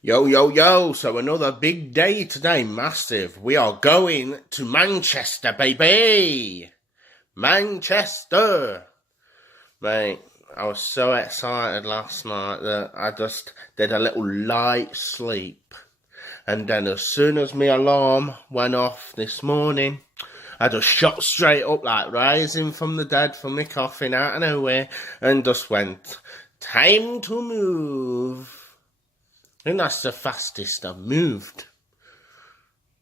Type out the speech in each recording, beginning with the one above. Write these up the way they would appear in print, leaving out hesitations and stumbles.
Yo, yo, yo, so another big day today, massive. We are going to Manchester, baby! Manchester! Mate, I was so excited last night that I just did a little light sleep. And then as soon as my alarm went off this morning, I just shot straight up like rising from the dead from my coffin out of nowhere and just went, time to move. I think that's the fastest I've moved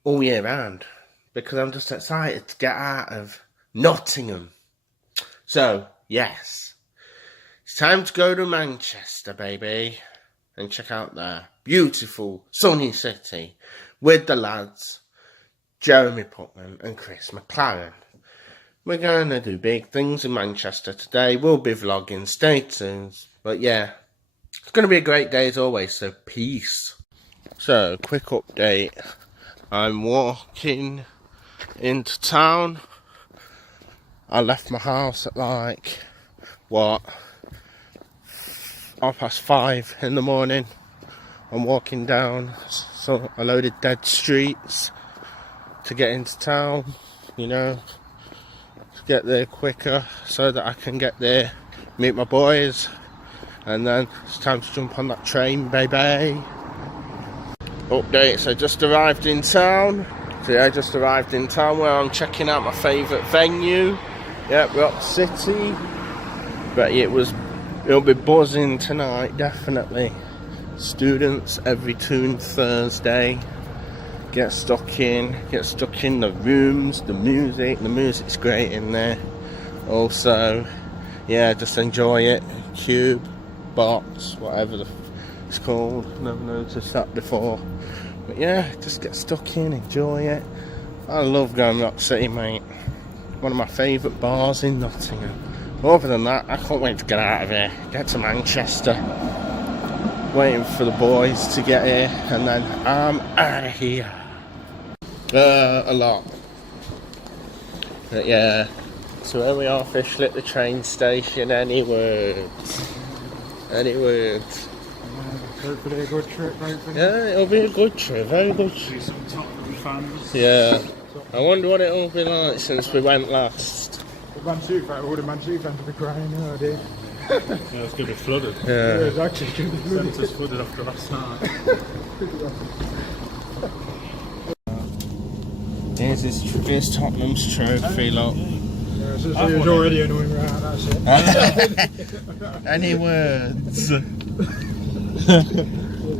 all year round because I'm just excited to get out of Nottingham. So, yes, it's time to go to Manchester, baby, and check out their beautiful, sunny city with the lads, Jeremy Putman and Chris McLaren. We're going to do big things in Manchester today. We'll be vlogging, stay tuned, but yeah. It's going to be a great day as always, so peace. So, quick update. I'm walking into town. I left my house at like, 5:30 in the morning. I'm walking down a load of dead streets to get into town, you know, to get there quicker so that I can get there, meet my boys. And then it's time to jump on that train, baby. Update, so just arrived in town. So yeah, just arrived in town where I'm checking out my favourite venue. Yep, Rock City. But it'll be buzzing tonight, definitely. Students every Thursday. Get stuck in the rooms, the music's great in there. Also, yeah, just enjoy it. Cube. Box, whatever it's called, never noticed that before. But yeah, just get stuck in, enjoy it. I love going to Rock City, mate. One of my favourite bars in Nottingham. Other than that, I can't wait to get out of here, get to Manchester. Waiting for the boys to get here, and then I'm out of here. A lot. But yeah, so here we are officially at the train station. Any words? Any words? Hopefully a good trip, hopefully. Yeah, it'll be a good trip, very good trip. Some Tottenham fans. Yeah. I wonder what it'll be like since we went last. All the Man City fans will be crying, oh dear. Yeah, it's going to be flooded. Yeah, it's actually going to be flooded. Centre's flooded after last night. Here's Tottenham's trophy, look. Yeah, so it was already annoying, right? That's it. Any words?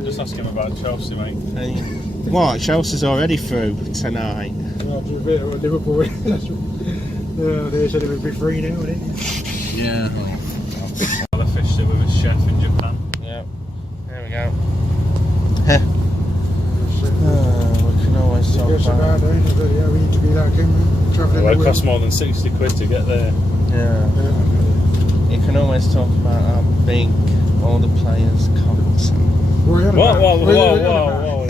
Just ask him about Chelsea, mate. What? Chelsea's already through tonight. Well, to a bit of Liverpool. Yeah, they said it would be 3-0, didn't it? Yeah. I fished it with his chef in Japan. Yep. There we go. We can always talk about it. Yeah, we need to be like him, travelling. Well, it costs more than 60 quid to get there. Yeah. You can always talk about how big all the players cost. Whoa.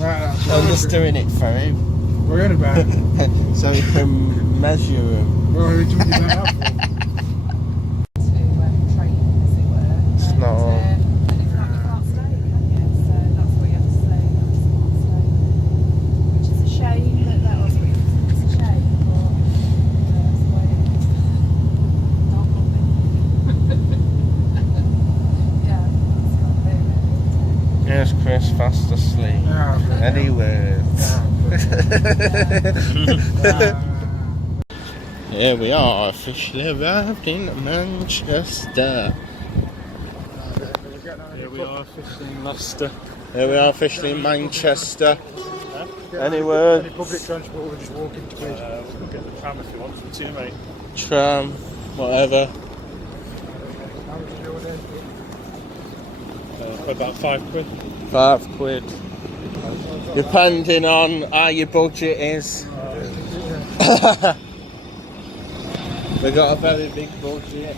I'm just doing it for him. We're in about it. So you can measure him. What are we talking about that for? To train, as it were. It's not on. And if not, you can't stay, can you? So that's what you have to say. You can't stay. Which is a shame that was what it's a shame, but that's the way it is. Not yeah, that's got to be really. Yes, Chris, fast asleep. Yeah. Any words? Here we are, officially arrived in Manchester. Here we are officially in Leicester. Here we are, officially in Manchester. Any words? Any public transport, we'll just walk into it. We'll get the tram if you want to, mate. Tram, whatever. How much is your day? About 5 quid. 5 quid. Depending on how your budget is. We got a very big budget.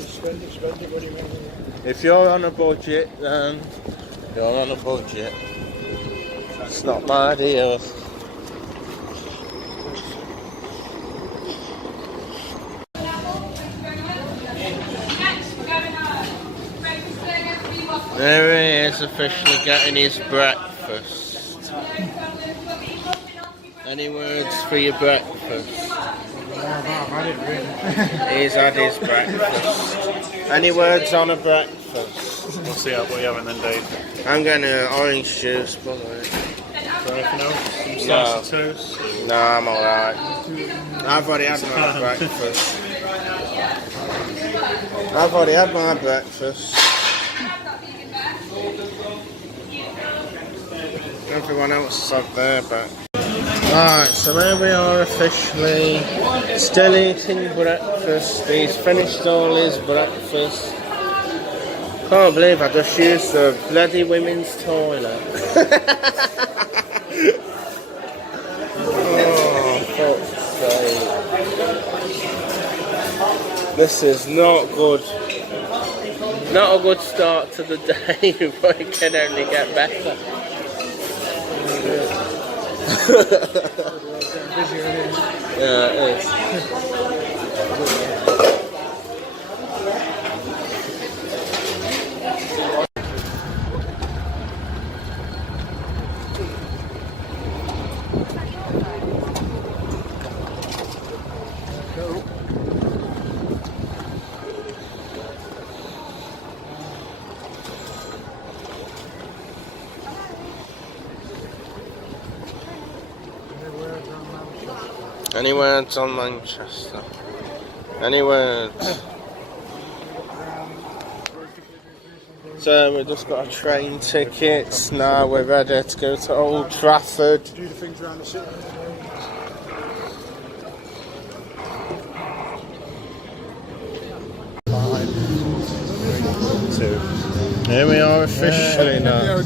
Spend it, what do you mean? If you're on a budget, then you're on a budget. It's not my deal. There he is, officially getting his breakfast. Any words for your breakfast? I've had it really. He's had his breakfast. Any words on a breakfast? We'll see what you're having then, Dave. I'm going orange juice, by the way. Anything else? Some slice No. of toast? No, I'm alright. I've already had my breakfast. I've already had my breakfast. Everyone else is up there, but... Right, so here we are officially. Still eating breakfast. He's finished all his breakfast. Can't believe I just used the bloody women's toilet. Oh, fuck's sake. This is not good. Not a good start to the day, but it can only get better. Yeah, it is. Any words on Manchester? Any words? So we've just got a train tickets. Now we're ready to go to Old Trafford. Do the things around the city. Here we are officially now.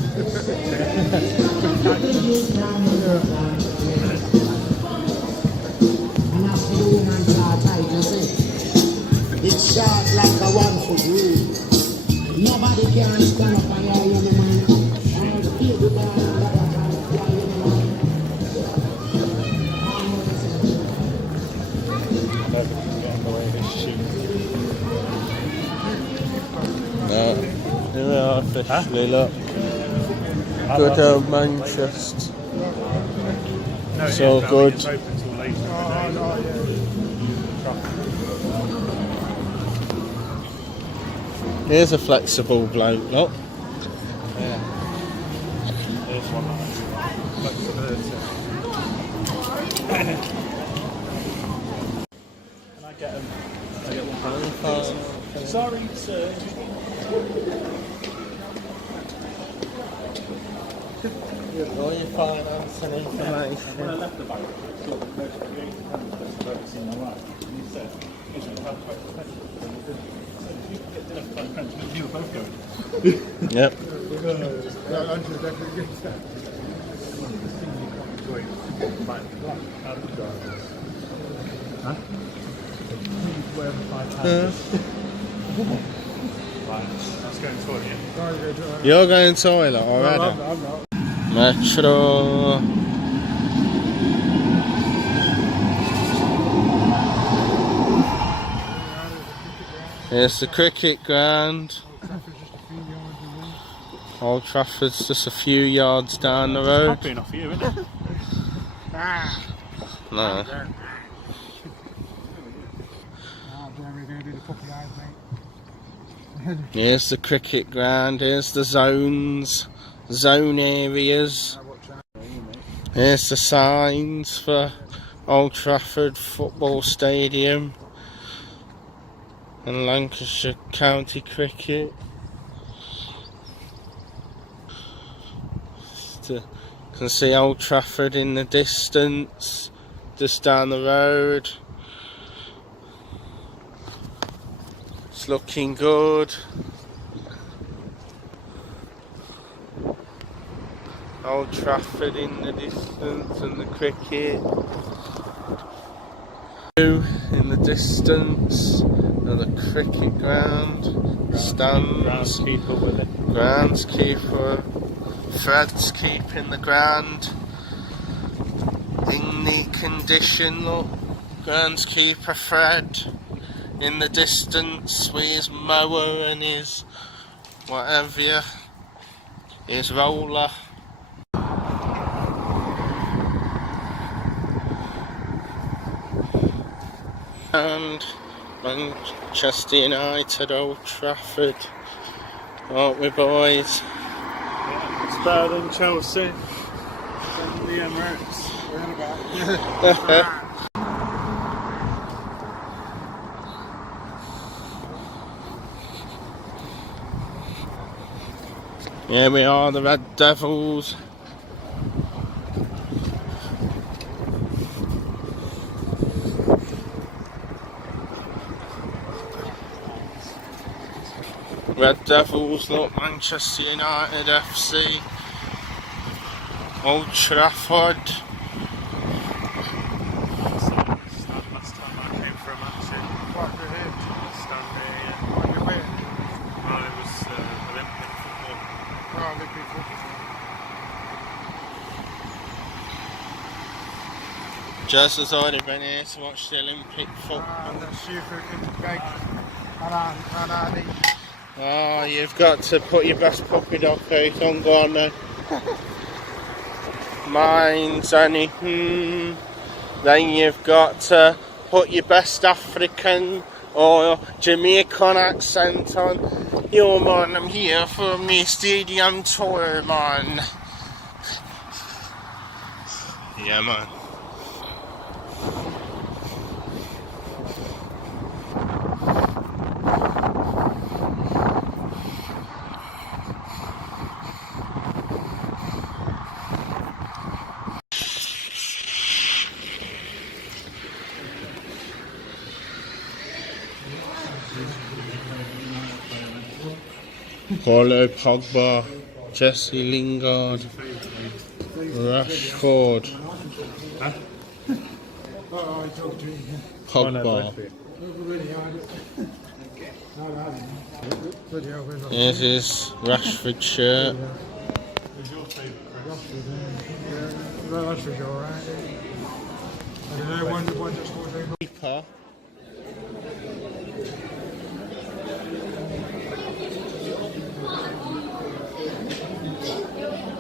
It's short like a 1 foot rule. Nobody can stand up and lie on the man. No. Here we are officially, look. Good old Manchester. No, It's yeah, all but I mean, good. It's open till later. Here's a flexible bloke, look. Here's one that flexibility. Can I get them? Can I get one? Sorry, sir. All your finance and information. When I left the bank, I saw the notification in my life. And you said, is it about pension? And you said, if you could get dinner for pension, you were both going. Yep. Huh? Whatever Right, let's go and toilet you. You're going toilet already? I'm not. Metro. Here's the cricket ground. Old Trafford's just a few yards down the road. Happy enough for you, isn't it? No. Here's the cricket ground. Here's the zone areas. Here's the signs for Old Trafford Football Stadium and Lancashire County Cricket. You can see Old Trafford in the distance, just down the road. It's looking good. Old Trafford in the distance and the cricket. In the distance and the cricket ground. Stands. Groundskeeper with it. Groundskeeper. Fred's keeping the ground in neat condition, look. Groundskeeper Fred in the distance with his mower and his whatever. Here's Roller. And Manchester United, Old Trafford. Aren't we, boys? It's better than Chelsea. Than the Emirates. Here we are, the Red Devils. Red Devils, look, Manchester United FC, Old Trafford. Last time I came for a match in What we did? Stanley, What we win? well, it was Olympic football. Oh, Olympic football. Jess has already been here to watch the Olympic football. Let's see if we can make Anani. Oh, you've got to put your best puppy dog face on, go on then. Mine's Annie. Then you've got to put your best African or Jamaican accent on. Yo man, I'm here for my stadium tour, man. Yeah, man. Paulo Pogba, Jesse Lingard, Rashford, Oh, I talked to you. Pogba. Here's his Rashford shirt. Who's your favourite, Chris? Well, that's for sure, right? I don't know, one just scored a goal. Keeper.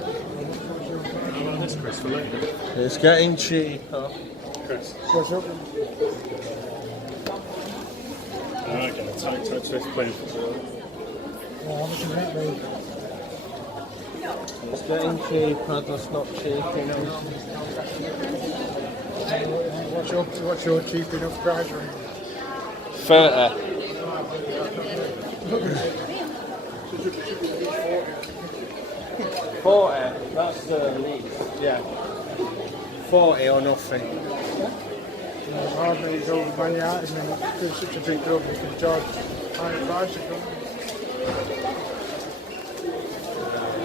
How about this, Chris, for later? It's getting cheaper. Chris. What's up? I get a tight Swiss playing football. How much is that, mate? It's getting cheaper, that's not cheap enough. What's your cheap enough price range? 30. 40, that's the least, yeah. 40 or nothing. It's hard when you go when you're out and it's such a big club, you can charge higher prices.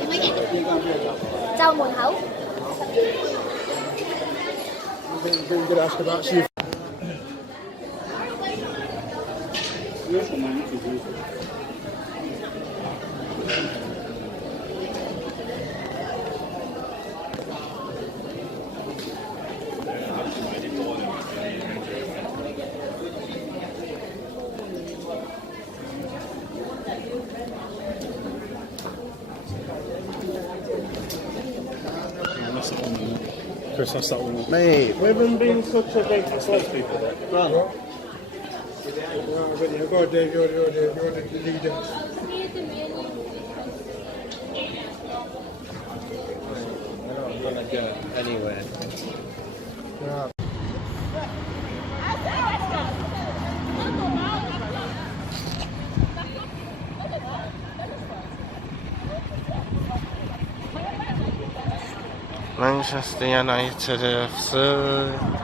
Can't you? 周門口。 You could ask about see if Chris, that's that one. Mate, we haven't been such a big People there. Well, go Dave, you're the leader. we're not gonna go anywhere. Yeah. Manchester United FC.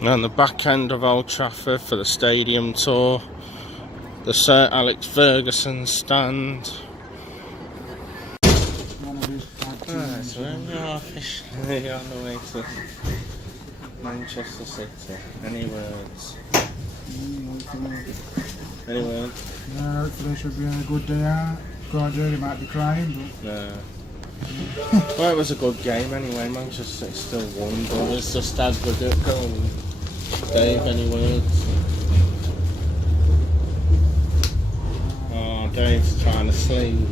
On the back end of Old Trafford for the stadium tour, the Sir Alex Ferguson stand. Right, so are officially on the way to Manchester City. Any words? Any words? No, hopefully it should be a good day out. Guardiola might be crying, No. Well, it was a good game anyway. Manchester City still won, but it's just had good goal. Dave, any words? Oh, Dave's trying to sleep.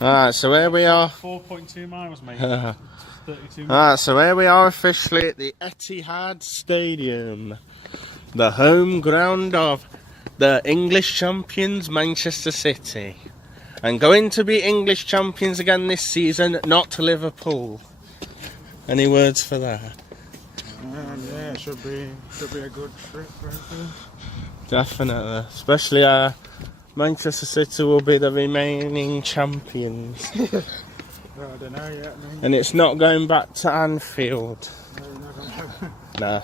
Alright, so here we are. 4.2 miles, mate. 32 minutes. Alright, so here we are officially at the Etihad Stadium, the home ground of the English champions Manchester City, and going to be English champions again this season, not Liverpool. Any words for that? yeah, it should be a good trip for everything. Definitely, especially Manchester City will be the remaining champions. I don't know yet, mate. And it's not going back to Anfield. No, you're not gonna have No.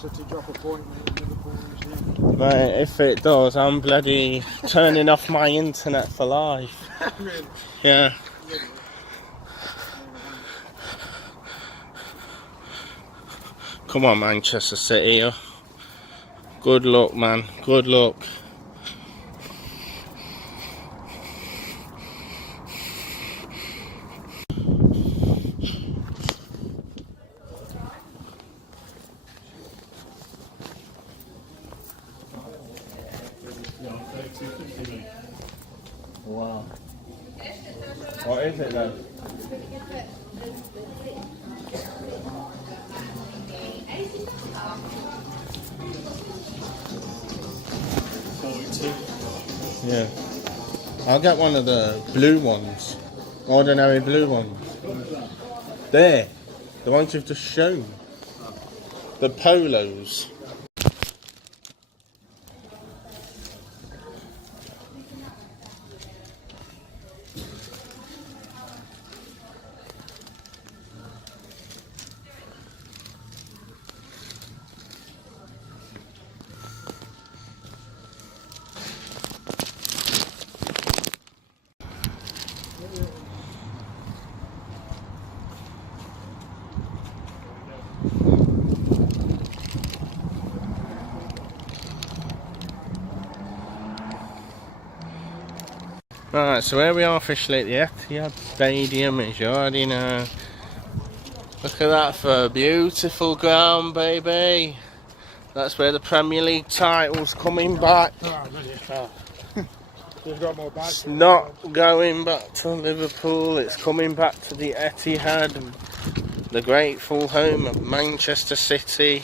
City drop a point, mate, in Liverpool this year. Mate, if it does, I'm bloody turning off my internet for life. Really? Yeah. Come on, Manchester City. Good luck, man. Good luck. Wow. What is it then? Yeah. I'll get one of the blue ones. Ordinary blue ones. There. The ones you've just shown. The polos. Right, so here we are officially at the Etihad Stadium, as you already know. Look at that for a beautiful ground, baby. That's where the Premier League title's coming back. Oh, bloody hell. You've got more back. It's not going back to Liverpool, it's coming back to the Etihad, the grateful home of Manchester City,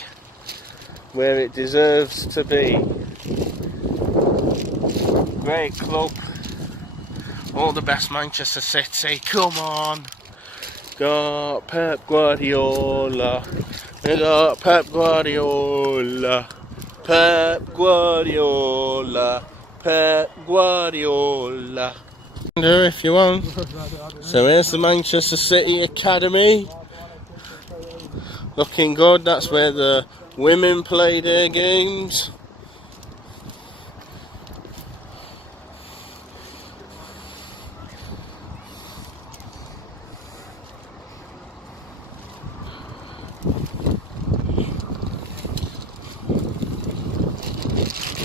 where it deserves to be. Great club. All the best, Manchester City. Come on. Got Pep Guardiola. We got Pep Guardiola. Pep Guardiola. Pep Guardiola. Do if you want. So here's the Manchester City Academy. Looking good. That's where the women play their games.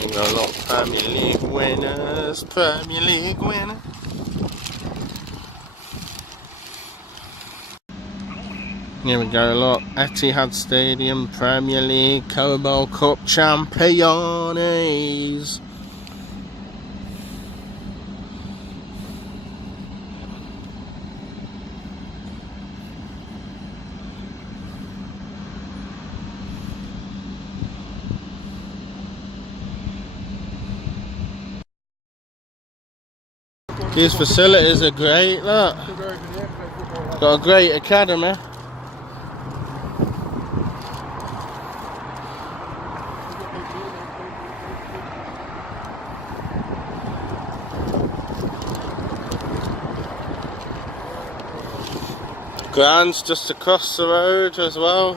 A lot of Premier League winners, Premier League winners. Here we go, look, Etihad Stadium, Premier League, Carabao Cup champions. These facilities are great, look. Got a great academy. Grand's just across the road as well.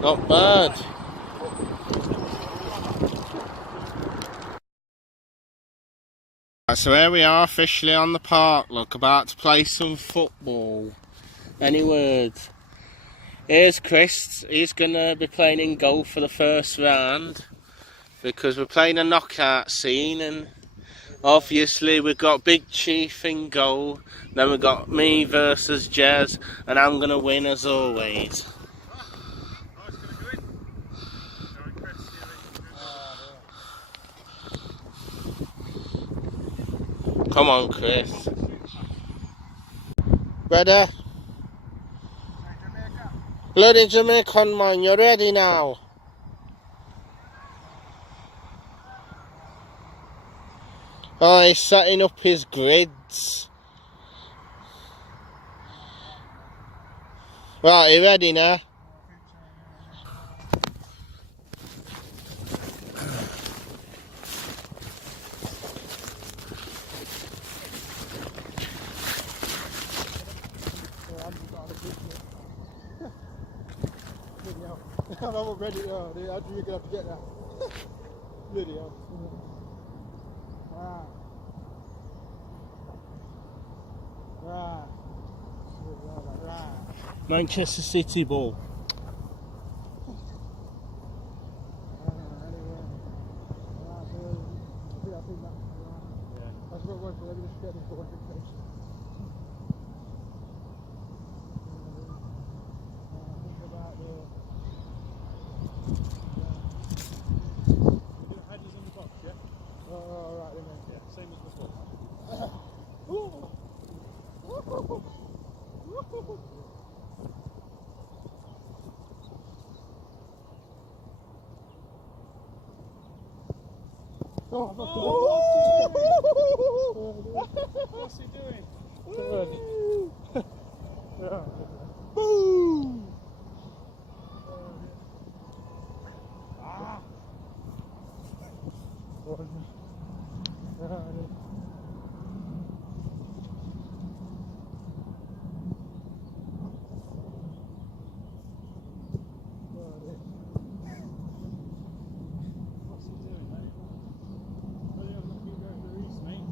Not bad. Right, so here we are officially on the park, look, about to play some football. Any words? Here's Chris, he's going to be playing in goal for the first round because we're playing a knockout scene, and obviously we've got Big Chief in goal, then we've got me versus Jez, and I'm going to win as always. Come on, Chris. Ready? Bloody Jamaican man, you're ready now. Oh, he's setting up his grids. Right, you ready now? I'm not ready. How do you have to get that? Video. Right. Manchester City ball. That's what it was. Let me just get this for one thing. Think about the. Hedges in the box, yeah? Oh, right then. Yeah, same as before. What's he doing? Boom! What's he doing, mate? Oh, yeah, I'm looking at the Reese, mate.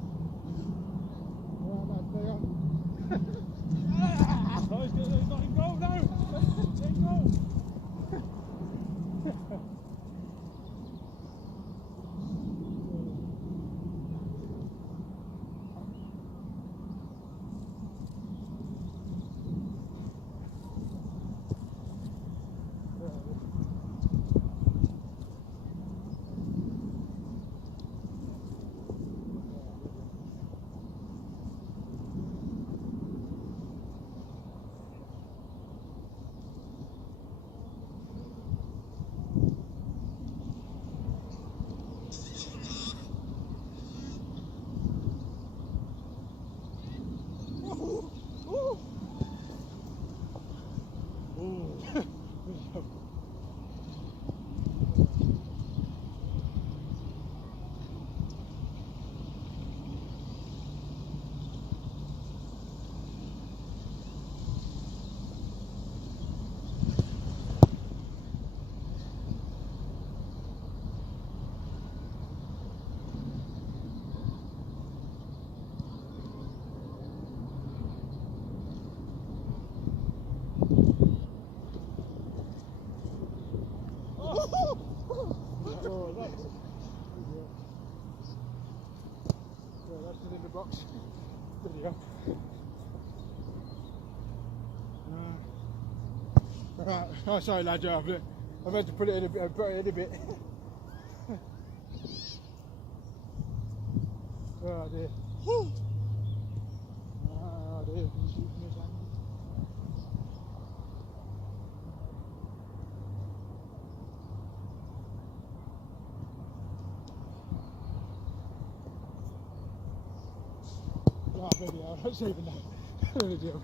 Oh, he's not in goal now! He's in goal! That's in the box. Video. Right. Oh, sorry, lad. I've had to put it in a bit. I've got it in a bit. Oh dear. Oh dear. Right, video. I'm not saving that. Video.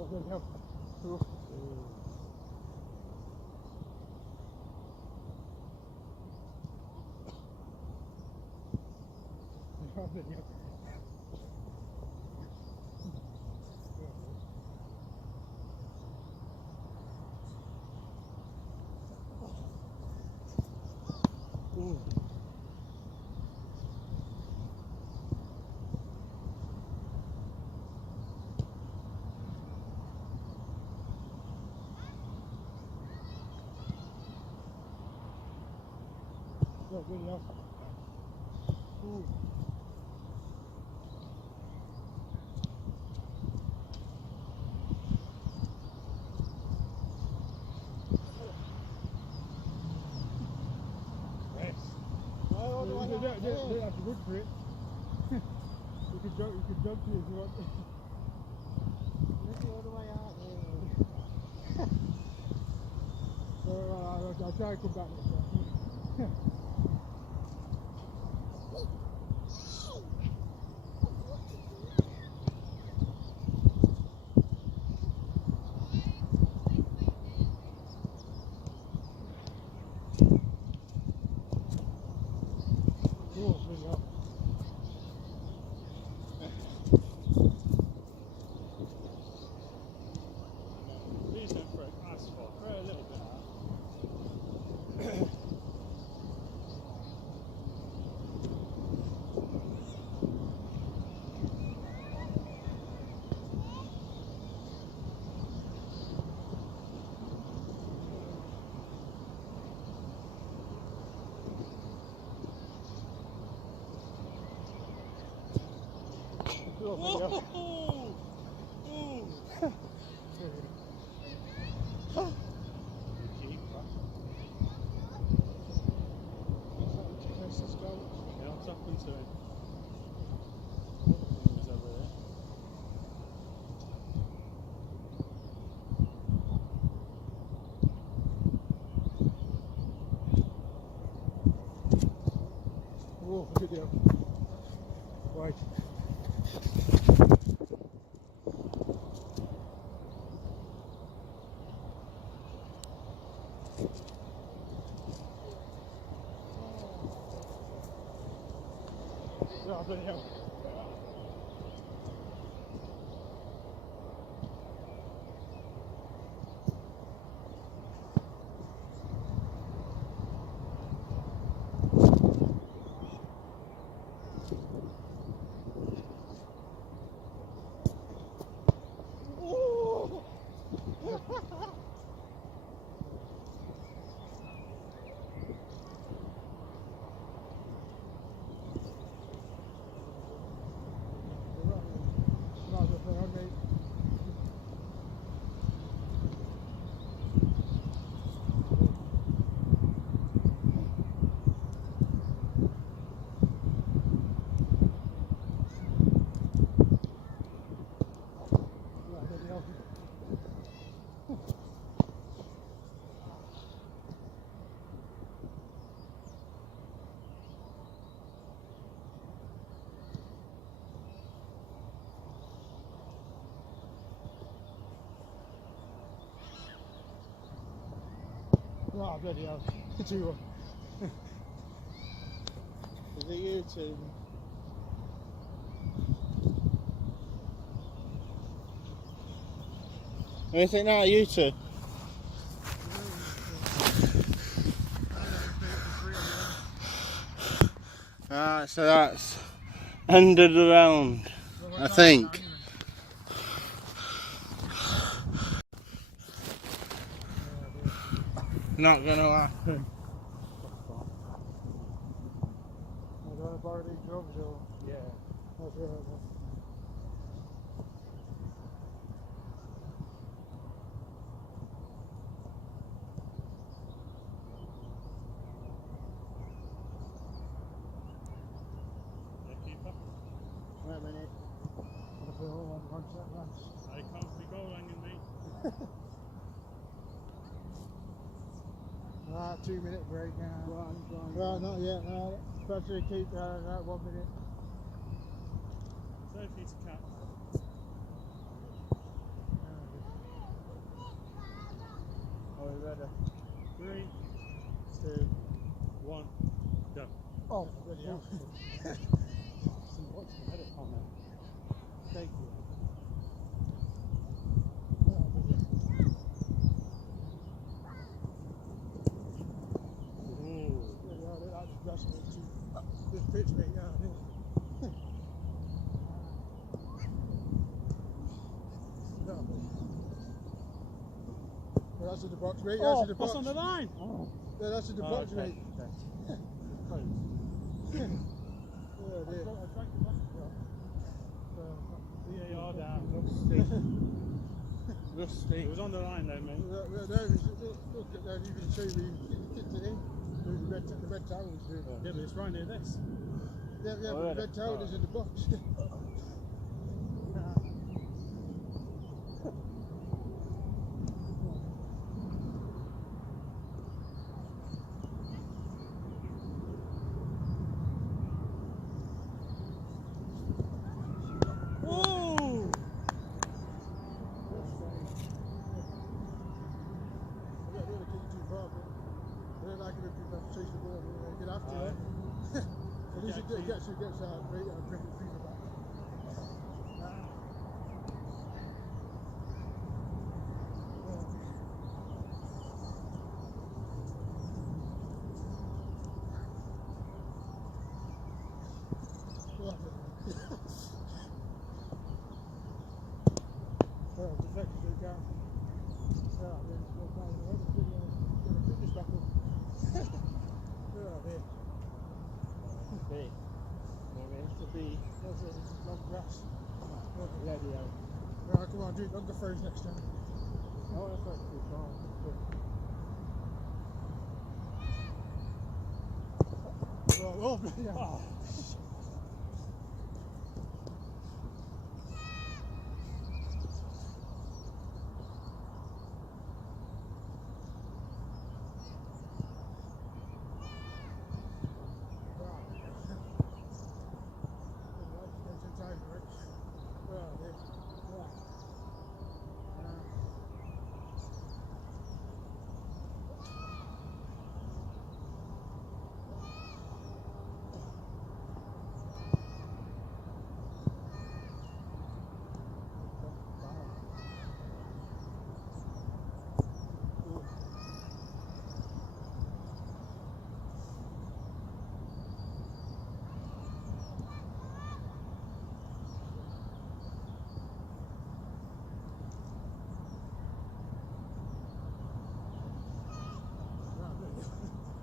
Yeah, good enough. Ooh. That's good for it. You could jump to it if you want. Look all the way out there. I'll try and come back next time. Cool, good enough. Please don't break asphalt. Throw a little bit out. Cool, good enough. Keep that. Let's go. Yeah, what's happened to him? He was over there. Oh, good deal. Right. Yeah, bloody hell. Oh, bloody hell. 2-1. Is it you two? Is it now you two? Alright, so that's end of the round, I think. Not gonna happen. I don't want to borrow these drums or... Yeah. That's right. Yeah, keeper. Wait a minute. I'll put it all on one set once. I can't be goal line in me. Right, 2-minute break now. Right, not yet. No, especially keep that 1 minute. So if he's cat. Yeah, ready. 3, 2, 1, go. Oh, bloody hell. What's the head on there? Thank you. That's this pitch, mate, yeah. Well, that's in the box, mate. That's in the box. What's on the line? Yeah, that's in the box, okay. mate. Close. Yeah, dear. I tried to back it up. VAR down. Rusty. It was on the line though, mate. Look at that, you can see me kicked it in. The red towel is here. Yeah, but it's right near this. Yeah, but the red towel is in the box. Whoa! Chase the ball, get after it. At least it gets a great fever back. Well, deflected it down. Yeah, then go down the road and get the fitness back up. B. It's a B. That's it, it's long grass. Radio. Right, come on, dude, I'll go first next time. Oh, that's right. Too far. Oh, yeah. Oh.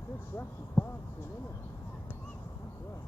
This grass is bouncing, isn't it? That's right.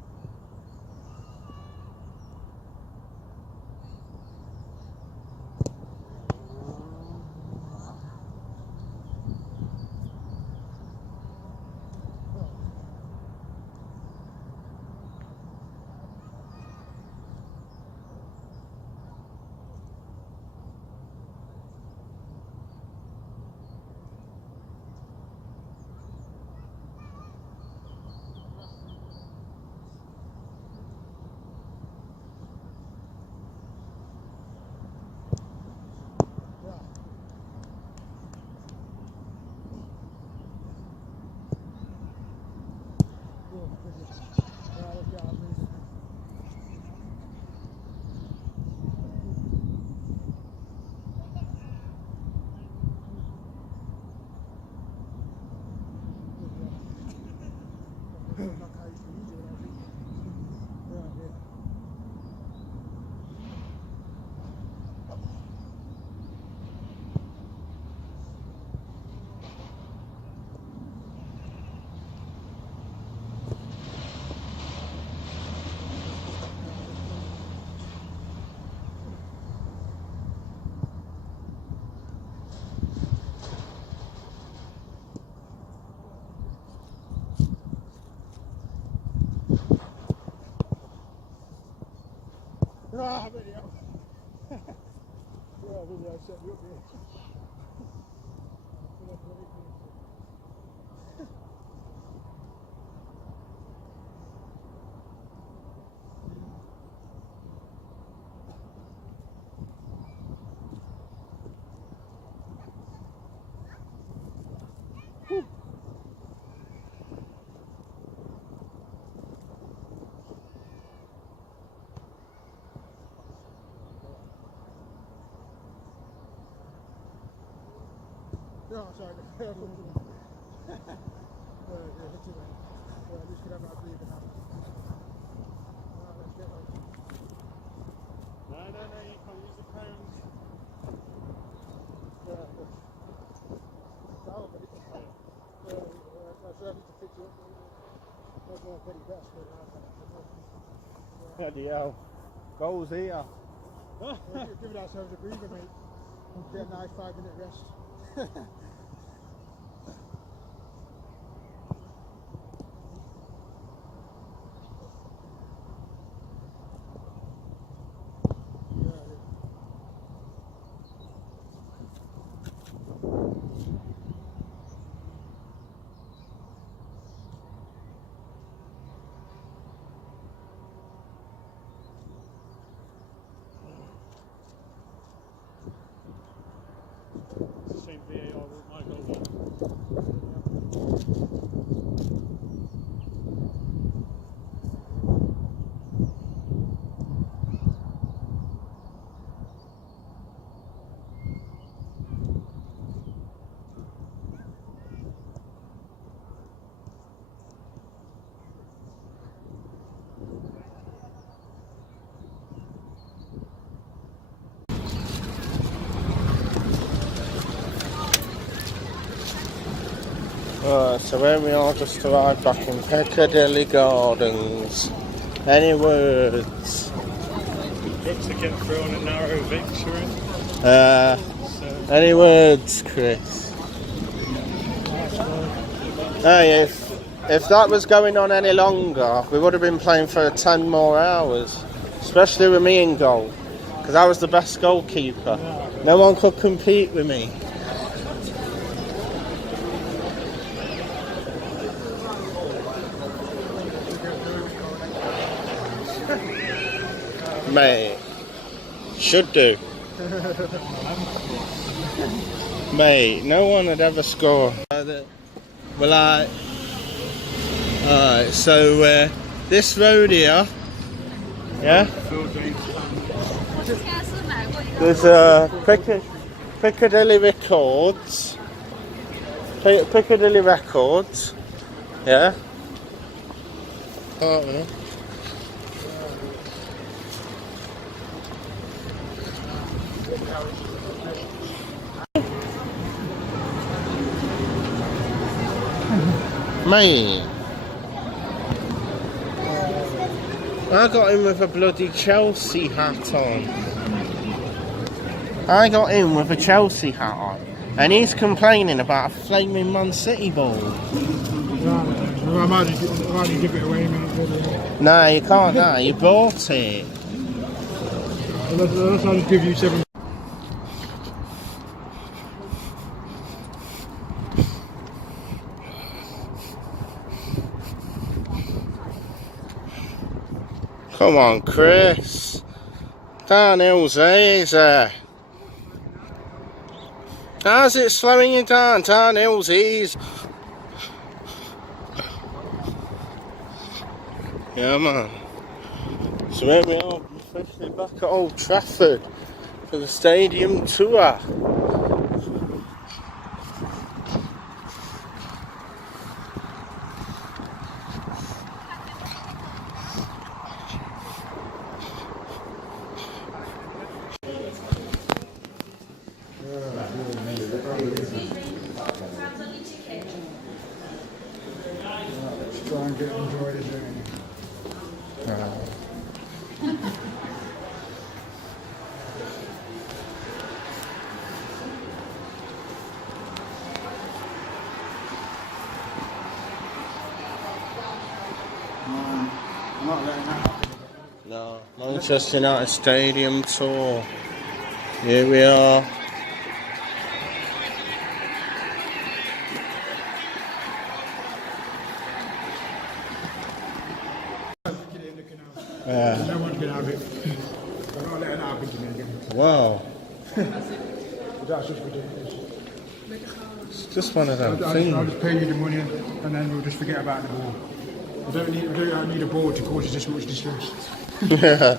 Ah, video. Yeah, video set me up here. Yeah, sorry. Yeah, hit it, mate. Yeah, at least could have that breathing now. Let's get on. No, you can't use the pounds. Yeah, that's out, but it's that's ready to fix it. That's one pretty best for last time. Bloody hell. Goals here. Give ourselves a breather, mate. Get a nice 5-minute rest. It's the same VAR with my goal. So here we are, just arrived back in Piccadilly Gardens. Any words? Brooks again thrown a narrow victory. Any words, Chris? Hey, if that was going on any longer, we would have been playing for 10 more hours. Especially with me in goal. Because I was the best goalkeeper. No one could compete with me. Mate, should do. Mate, no one had ever scored. Alright, so this road here, yeah? There's Piccadilly Records. Piccadilly Records, yeah? Oh, mate, I got in with a bloody Chelsea hat on. I got in with a Chelsea hat on, and he's complaining about a flaming Man City ball. I might just give it away, mate. Nah, you can't. Nah, you bought it. Unless I'll just give you 7. Come on, Chris. Downhill's easy. How's it slowing you down? Downhill's easy. Yeah, man. So here we are, officially back at Old Trafford for the stadium tour. Try and enjoy the journey. I'm not letting that happen. No, Manchester United Stadium tour. Here we are. Yeah. No one's going to have it. I'm not letting that happen to me again. Wow. That's just ridiculous. It's just one of them I'll things. just pay you the money and then we'll just forget about the ball. I don't need a ball to cause us this much distress. Yeah.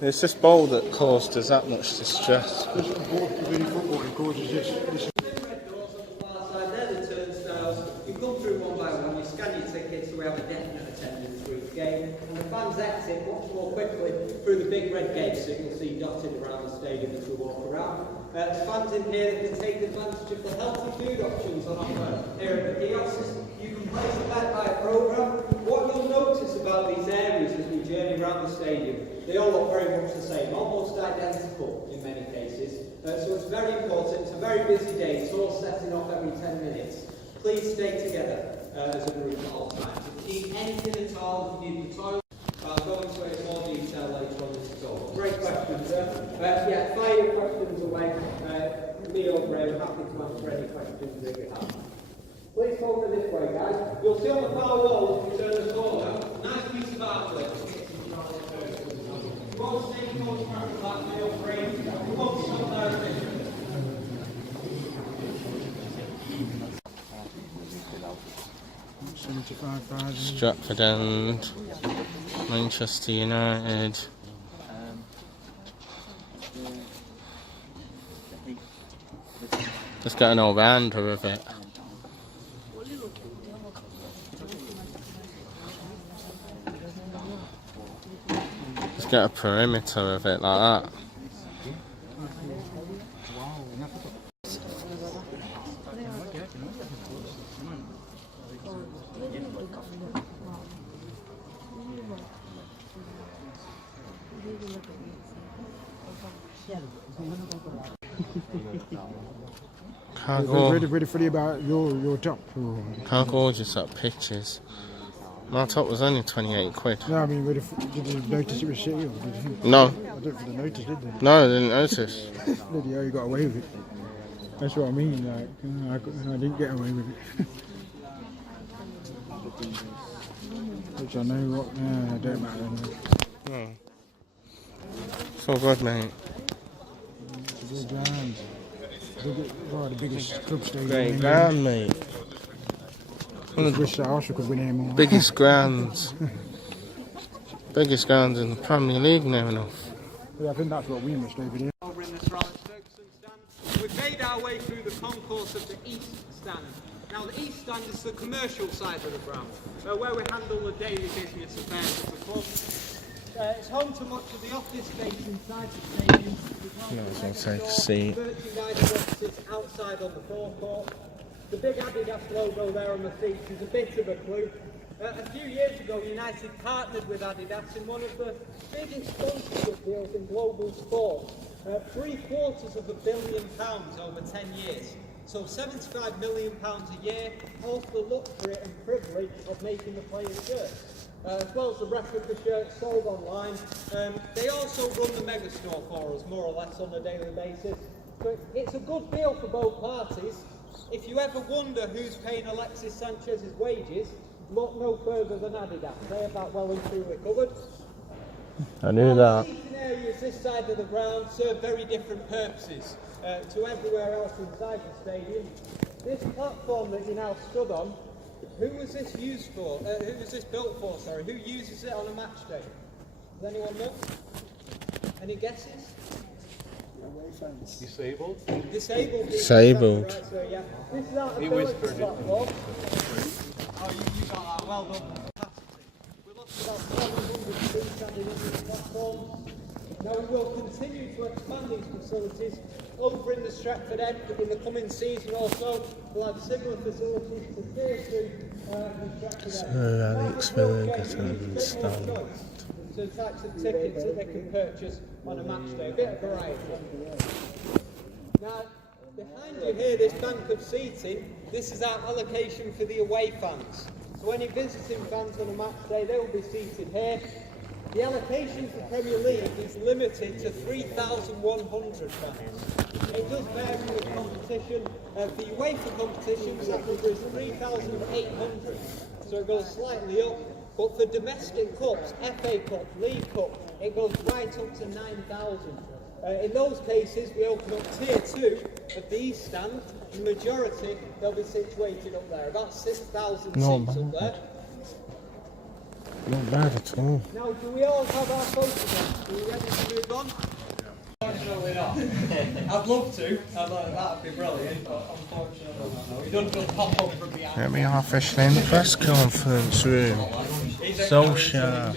It's this ball that caused us that much distress. Just a ball within football, it causes this. stadium as we walk around. There's fans in here that can take advantage of the healthy food options on offer here at the kiosks. You can place a bet by a programme. What you'll notice about these areas as we journey around the stadium, they all look very much the same, almost identical in many cases. So it's very important, it's a very busy day, it's all setting off every 10 minutes. Please stay together as a group at all times. If you need anything at all, if you need the toilet, I'll go into it in more detail later on this talk. Great questions, sir. Yeah, fire your questions away. Me over here, I'm happy to answer any questions that you have. Please follow me this way, guys. You'll see on the far wall, as we turn the corner, a nice piece of artwork. You won't see any photograph of that male frame. You won't stop there a minute. Stratford End, Manchester United. Let's get an all rounder of it. Let's get a perimeter of it like that. Really funny about your top. How gorgeous that pitch is. My top was only 28 quid. No, I mean, did you notice it was shitty, or did you? No. I don't think they noticed, did they? No, I didn't notice. Bloody hell, you got away with it. That's what I mean, like, I didn't get away with it. Which I know what, it don't matter anyway. No. It's all good, mate. It's a good ground. The biggest club stadium. Great ground, mate. I wish that Arsenal could win here more. Biggest grounds. Biggest grounds in the Premier League near enough. Yeah, I think that's what we must over here. Over in the Sir Alex Ferguson stand. We've made our way through the concourse of the East Stand. Now the East Stand is the commercial side of the ground, where we handle the daily business affairs of the club. It's home to much of the office space inside the stadium. I'll take a seat. Merchandising offices outside on the forecourt. The big Adidas logo there on the seats is a bit of a clue. A few years ago, United partnered with Adidas in one of the biggest sponsorship deals in global sport. £750 million over 10 years. So £75 million a year, all for the luxury and privilege of making the players' shirts. As well as the replica shirts sold online. They also run the Megastore for us, more or less on a daily basis. But it's a good deal for both parties. If you ever wonder who's paying Alexis Sanchez's wages, look no further than Adidas. They have that well and truly covered. I knew that. The seating areas this side of the ground serve very different purposes to everywhere else inside the stadium. This platform that you're now stood on, who was this used for? Who was this built for? Sorry, who uses it on a match day? Does anyone know? Any guesses? Disabled? Disabled. Disabled. Right, so, yeah. This is our ability platform. Oh, you got that. Well done. We're looking at about 700 seats standing in these platforms. Now we will continue to expand these facilities over in the Stratford End in the coming season also. We'll have similar facilities to Tier 2 in the Stratford End. Alex Ferguson stand. So the types of tickets that they can purchase on a match day, a bit of variety. Now, behind you here, this bank of seating, this is our allocation for the away fans. So any visiting fans on a match day, they will be seated here. The allocation for Premier League is limited to 3,100 fans. It does vary with competition. The UEFA competitions, that number is 3,800, so it goes slightly up. But for domestic cups, FA Cup, League Cup, it goes right up to 9,000. In those cases, we open up Tier 2 of the East Stand. The majority, they'll be situated up there, about 6,000 seats up there. Not bad at all. Now, do we all have our photographs? Are we ready to move on? Unfortunately not. I'd love to. That'd be brilliant, but unfortunately not. We don't pop up from behind. Here we are officially in the press conference room. So sharp.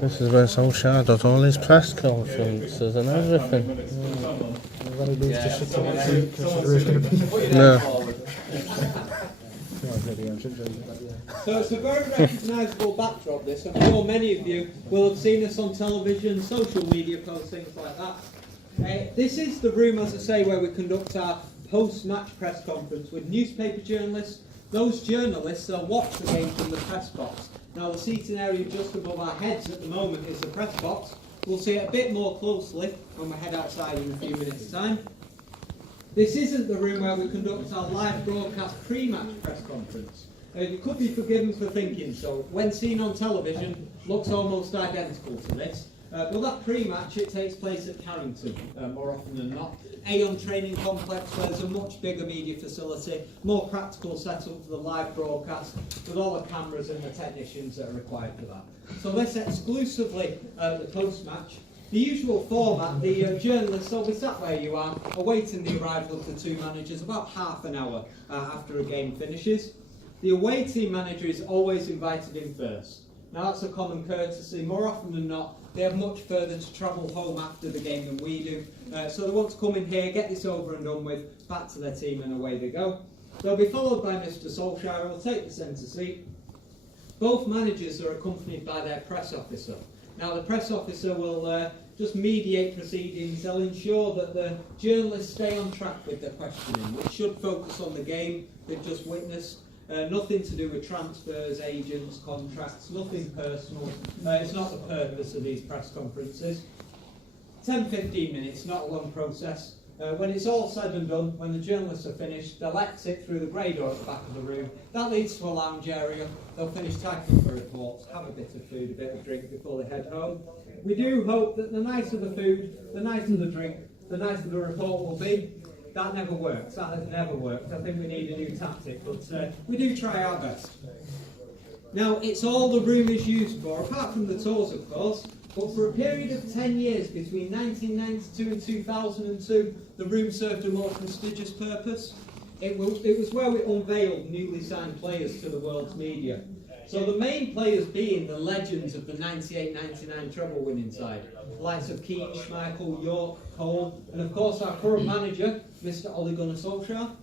This is where Solskjaer does all his press conferences and everything. When he leaves to sit on the seat, where he's going to be. No. So it's a very recognisable backdrop, this. I'm sure many of you will have seen this on television, social media posts, things like that. This is the room, as I say, where we conduct our post-match press conference with newspaper journalists. Those journalists watch the game from the press box. Now the seating area just above our heads at the moment is the press box. We'll see it a bit more closely when we head outside in a few minutes' time. This isn't the room where we conduct our live broadcast pre-match press conference. You could be forgiven for thinking so. When seen on television, looks almost identical to this. But that pre-match, it takes place at Carrington, more often than not. Aon Training Complex, where there's a much bigger media facility, more practical setup for the live broadcast, with all the cameras and the technicians that are required for that. So this exclusively the post-match. The usual format, the journalists will be sat where you are, awaiting the arrival of the two managers about half an hour after a game finishes. The away team manager is always invited in first. Now that's a common courtesy. More often than not, they have much further to travel home after the game than we do. So they want to come in here, get this over and done with, back to their team, and away they go. They'll be followed by Mr. Solskjaer, who will take the centre seat. Both managers are accompanied by their press officer. Now the press officer will just mediate proceedings. They'll ensure that the journalists stay on track with their questioning, which should focus on the game they've just witnessed. Nothing to do with transfers, agents, contracts, nothing personal. It's not the purpose of these press conferences. 10-15 minutes, not a long process. When it's all said and done, when the journalists are finished, they'll exit through the grey door at the back of the room. That leads to a lounge area. They'll finish typing for reports, have a bit of food, a bit of drink before they head home. We do hope that the nicer the food, the nicer the drink, the nicer the report will be. That never works. That has never worked. I think we need a new tactic, but we do try our best. Now, it's all the room is used for, apart from the tours, of course, but for a period of 10 years, between 1992 and 2002, the room served a more prestigious purpose. It was where we unveiled newly signed players to the world's media. So the main players being the legends of the 98-99 treble winning side, the likes of Keane, Schmeichel, York, Cole, and of course our current manager, Mr. Ole Gunnar Solskjaer.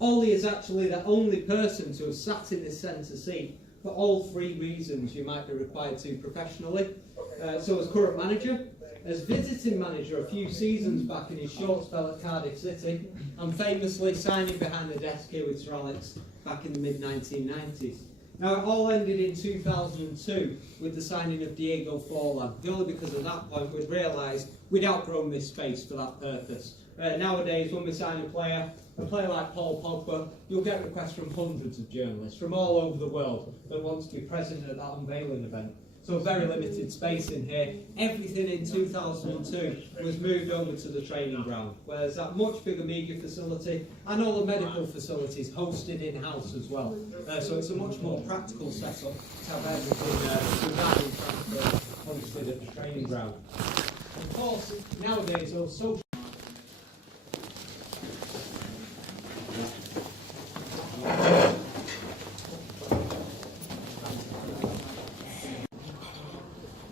Ole is actually the only person to have sat in this centre seat for all three reasons you might be required to professionally. So as current manager, as visiting manager a few seasons back in his short spell at Cardiff City, and famously signing behind the desk here with Sir Alex back in the mid-1990s. Now it all ended in 2002 with the signing of Diego Forlan. Only because at that point we'd realised we'd outgrown this space for that purpose. Nowadays when we sign a player like Paul Pogba, you'll get requests from hundreds of journalists from all over the world that wants to be present at that unveiling event. So very limited space in here. Everything in 2002 was moved over to the training ground, where there's that much bigger media facility and all the medical facilities hosted in-house as well. So it's a much more practical setup to have everything regarding transfer hosted at the training ground. Of course, nowadays those social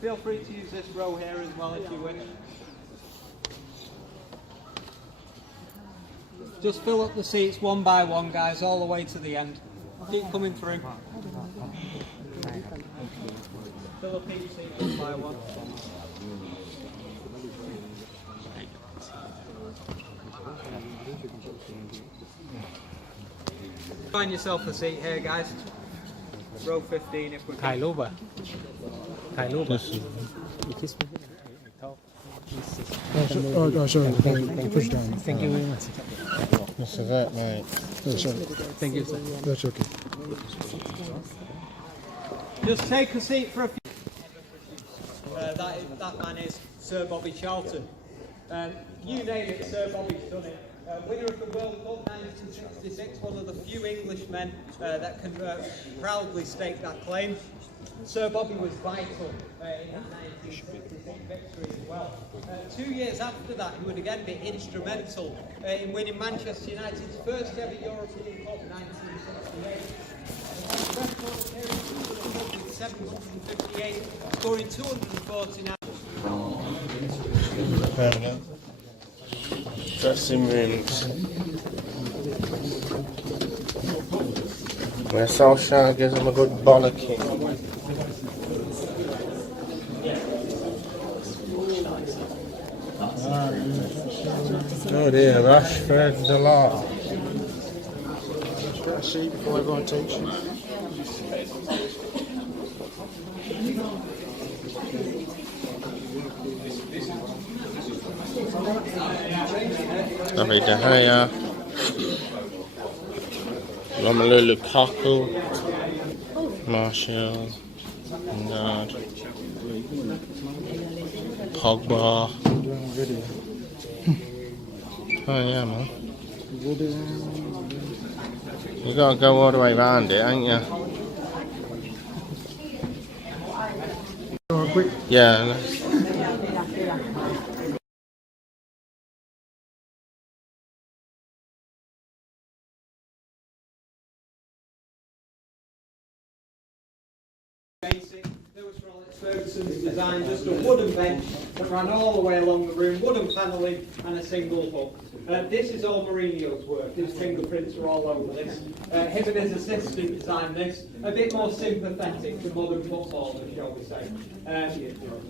Feel free to use this row here as well if you wish. Just fill up the seats one by one, guys, all the way to the end. Keep coming through. Fill up each seat one by one. Find yourself a seat here, guys. Row 15 if we can. ถ่ายรูปอ่ะ ถ่ายรูปอ่ะ Oh, sorry. Push down. Thank you very much. This is it, mate. Oh, sorry. Thank you, sir. That's okay. Just take a seat for a few. That man is Sir Bobby Charlton. You name it, Sir Bobby's done it. Winner of the World Cup 1966, one of the few Englishmen that can proudly stake that claim. Sir Bobby was vital in that 1966 victory as well. 2 years after that, he would again be instrumental in winning Manchester United's first ever European Cup 1968. 758, scoring 249. Dressing rooms. Where Solskjaer gives him a good bollocking. Oh dear, Rashford Delort. Get a seat before everyone takes you. David De Gea. Romelu Lukaku. Martial. Lingard. Pogba. Doing a video. Oh yeah, man. You gotta go all the way around it, ain't you? Quick. Yeah. Basic. Lewis Rollins Ferguson's designed just a wooden bench that ran all the way along the room, wooden panelling and a single hook. This is all Mourinho's work. His fingerprints are all over this. Him and his assistant designed this. A bit more sympathetic to modern footballers, shall we say.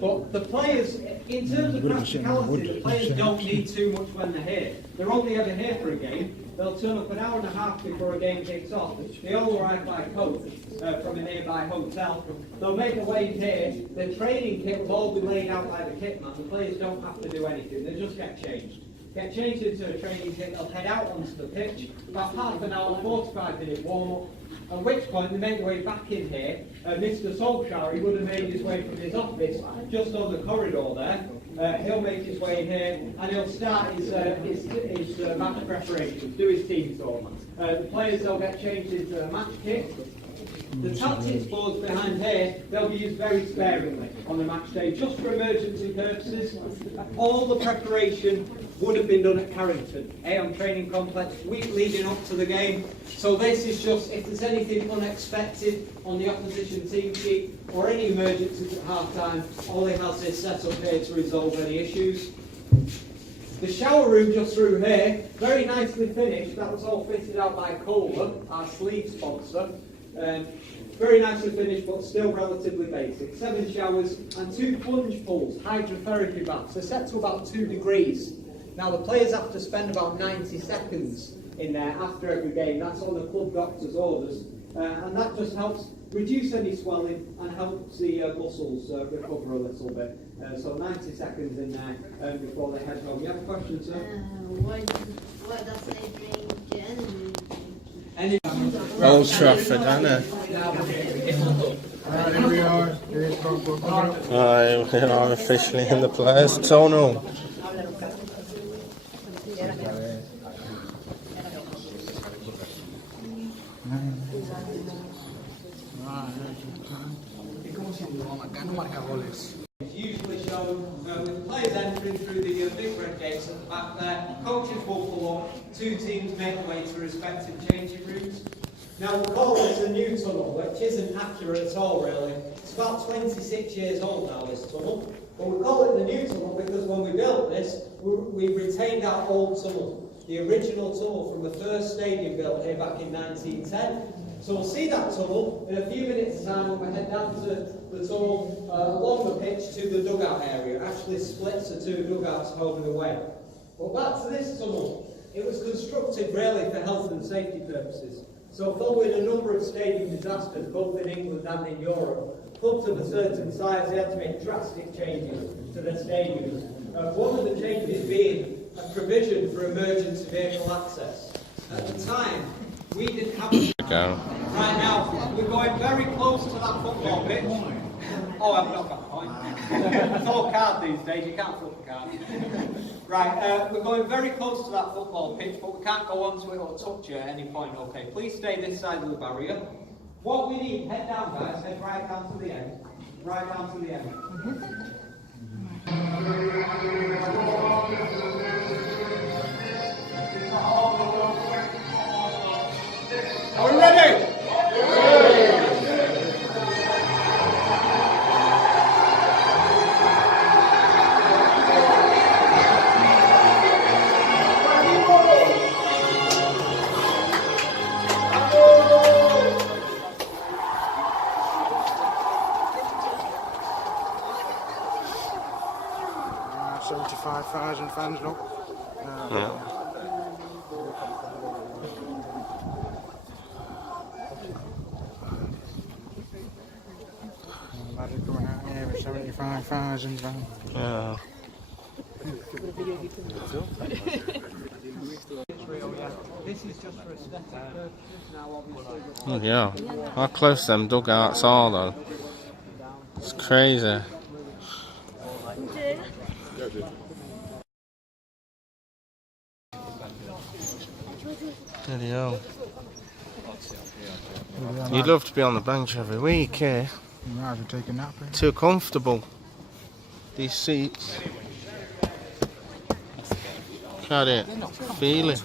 But the players, in terms of practicality, the players don't need too much when they're here. They're only ever here for a game. They'll turn up an hour and a half before a game kicks off. They all arrive by coach from a nearby hotel. They'll make their way here. The training kit will all be laid out by the kit man. The players don't have to do anything. They just get changed. Get changed into a training kit. They'll head out onto the pitch. About half an hour, 45-minute warm-up. At which point they make their way back in here. Mr. Solskjaer, he would have made his way from his office just on the corridor there. He'll make his way in here and he'll start his match preparation, do his team talk. The players, they'll get changed into a match kit. The tactics boards behind here, they'll be used very sparingly on the match day, just for emergency purposes. All the preparation would have been done at Carrington, Aon Training Complex, week leading up to the game. So this is just, if there's anything unexpected on the opposition team sheet, or any emergencies at half-time, all he has is set up here to resolve any issues. The shower room just through here, very nicely finished. That was all fitted out by Kohler, our sleeve sponsor. Very nicely finished, but still relatively basic. 7 showers and 2 plunge pools, hydrotherapy baths. They're set to about 2 degrees. Now the players have to spend about 90 seconds in there after every game. That's on the club doctor's orders, and that just helps reduce any swelling and helps the muscles recover a little bit. So 90 seconds in there before they head home. You have a question, sir? Why does they drink energy? Old Trafford, isn't it? Here we are. We are officially in the players' tunnel. It's usually shown with the players entering through the big red gates at the back there. Coaches will pull up, 2 teams make their way to respective changing rooms. Now we call this a new tunnel, which isn't accurate at all really. It's about 26 years old now, this tunnel. But we call it the new tunnel because when we built this, we retained our old tunnel. The original tunnel from the first stadium built here back in 1910. So we'll see that tunnel in a few minutes' time when we head down to the tunnel along the pitch to the dugout area. It actually splits the 2 dugouts home and away. But back to this tunnel. It was constructed really for health and safety purposes. So following a number of stadium disasters, both in England and in Europe, clubs of a certain size, they had to make drastic changes to their stadiums. One of the changes being a provision for emergency vehicle access. At the time, we didn't have a... Right now, we're going very close to that football pitch. Oh, I've not got a point. It's all card these days, you can't flip a card. Right, we're going very close to that football pitch, but we can't go onto it or touch it at any point. Okay, please stay this side of the barrier. What we need, head down guys, head right down to the end. Right down to the end. Are we ready? 75,000 fans now. Yeah. Imagine coming out here with 75,000 fans. Yeah. This is just for aesthetic purposes now, obviously. Oh, yeah. How close them dugouts are though. It's crazy. Bloody hell. You'd love to be on the bench every week, eh? You might as well take a nap. Eh? Too comfortable. These seats. Look at it. Feel it.